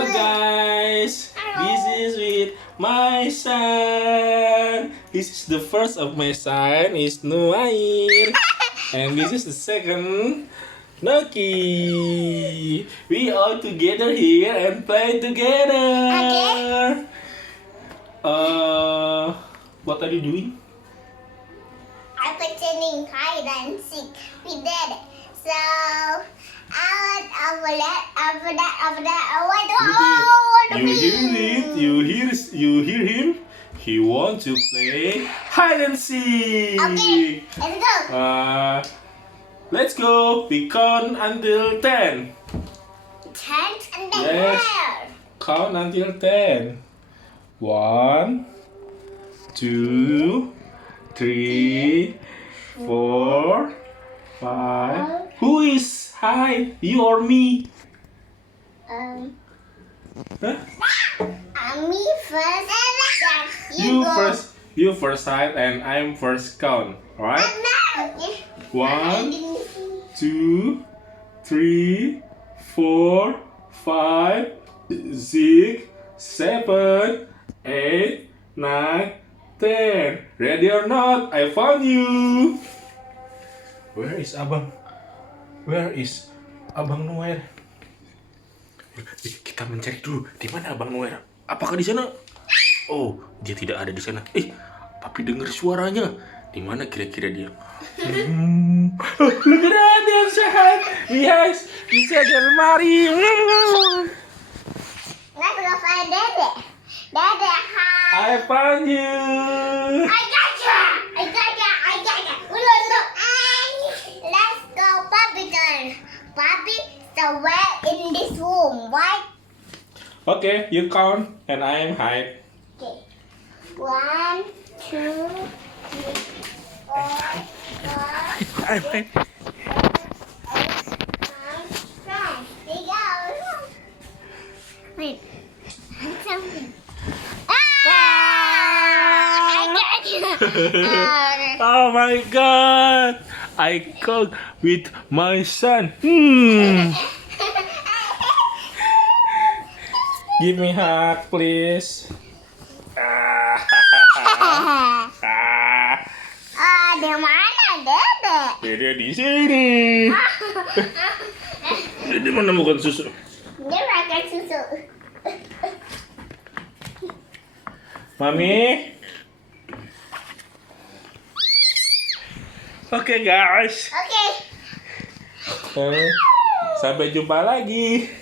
Guys, this is with my son. This is the first of my son is Nuair, and this is the second Noki. We all together here and play together. Okay. What are you doing? I'm pretending hide and seek. We did it. So after that, I want to You hear him? He wants to play hide and seek. Okay, let's go. Let's go. We count until 10. 10 and then Yes. where? Count until 10. 1, 2, 3, 4, 5. Who is hide? You or me? Huh? Me first. Then You go. first. You first hide and I'm first count. Alright? Okay. 1, 2, 3, 4, 5, 6, 7, 8, 9, 10. Ready or not? I found you. Where is Abang? Where is Abang Noer? Kita mencari dulu. Di mana Abang Noer? Apakah di sana? Oh, dia tidak ada di sana. Papi dengar suaranya. Di mana kira-kira dia? Look at that, dia sehat. Yes, bisa di lemari. Let's go find Dede. Dede, hi. I found you. I got ya. Look. Let's go, Papi turn. Papi somewhere in this room, right? Okay, you count and I am hide. Okay. 1, 2, 3, 4, 5, I'm hide. 6, 7, 8, 9, 10. There you go. Wait. Something. I got you. Oh my God! I cook with my son. Give me hug, please. Di mana Dede? Dede di sini. Dede menemukan susu. Dia makan susu. Mami. Oke guys. Oke. Sampai jumpa lagi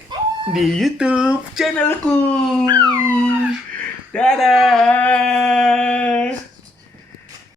di YouTube channelku. Dadah.